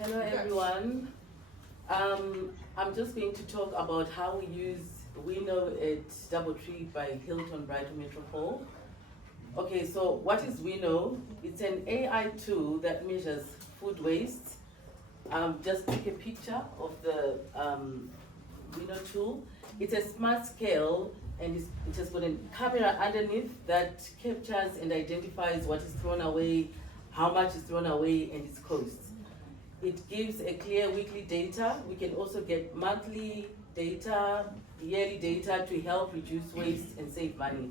Hello everyone. I'm just going to talk about how we use Winnet at DoubleTree by Hilton Brighton Metropole. Okay, so what is Winnet? It's an AI tool that measures food waste. Just take a picture of the Winnet tool. It's a smart scale and it has got a camera underneath that captures and identifies what is thrown away, how much is thrown away, and its cost. It gives a clear weekly data. We can also get monthly data, yearly data to help reduce waste and save money.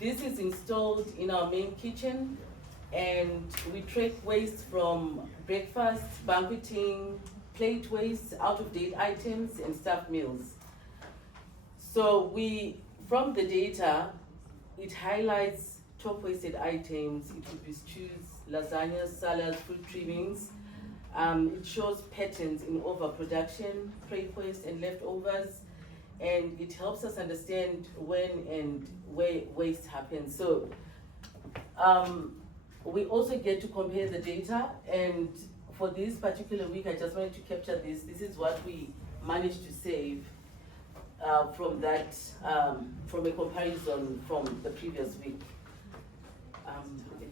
This is installed in our main kitchen, and we track waste from breakfast, banqueting, plate waste, out-of-date items, and staff meals. So from the data, it highlights top wasted items. It could be stews, lasagnas, salads, fruit trimmings. It shows patterns in overproduction, plate waste, and leftovers. And it helps us understand when and where waste happens. So we also get to compare the data. And for this particular week, I just wanted to capture this. This is what we managed to save from that, from a comparison from the previous week.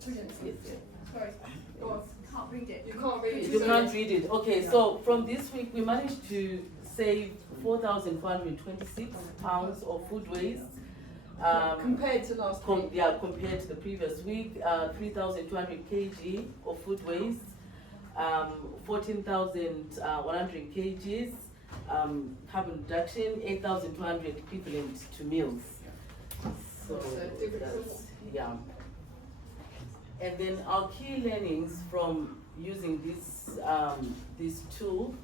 Brilliant. Yes. Sorry, go on. Can't read it. You can't read it. You can't read it. Okay, so from this week, we managed to save 4,426 pounds of food waste. Compared to last week? Compared to the previous week, 3,200 kg of food waste, 14,100 kgs carbon reduction, 8,200 equivalent to meals. So that's, yeah. And then our key learnings from using this tool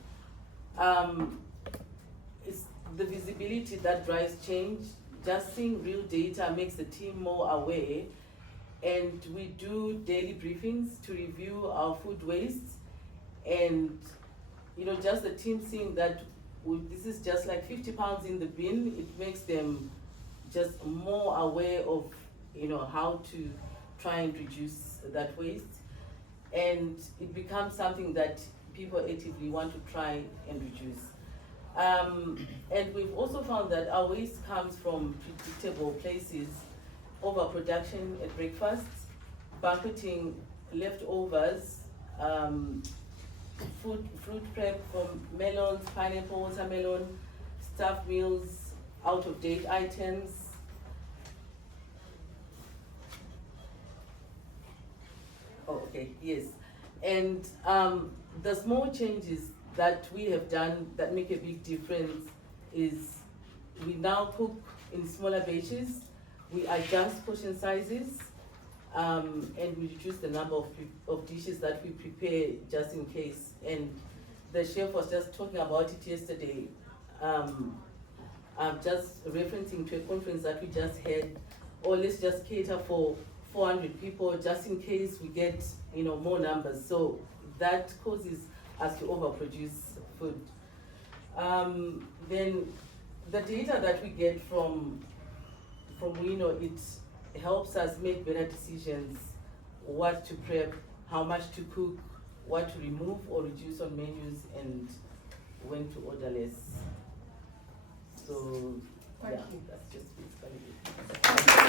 is the visibility that drives change. Just seeing real data makes the team more aware, and we do daily briefings to review our food waste, and just the team seeing that this is just like 50 pounds in the bin, it makes them just more aware of how to try and reduce that waste, and it becomes something that people actively want to try and reduce. And we've also found that our waste comes from predictable places: overproduction at breakfast, banqueting, leftovers, fruit prep from melons, pineapple, watermelon, staff meals, out-of-date items. Oh, okay, yes. And the small changes that we have done that make a big difference is we now cook in smaller batches, we adjust portion sizes, and we reduce the number of dishes that we prepare just in case. And the chef was just talking about it yesterday. I'm just referencing to a conference that we just had, or let's just cater for 400 people just in case we get more numbers. So that causes us to overproduce food. Then the data that we get from Winnet, it helps us make better decisions: what to prep, how much to cook, what to remove or reduce on menus, and when to order less. So Thank you. that's just basically it.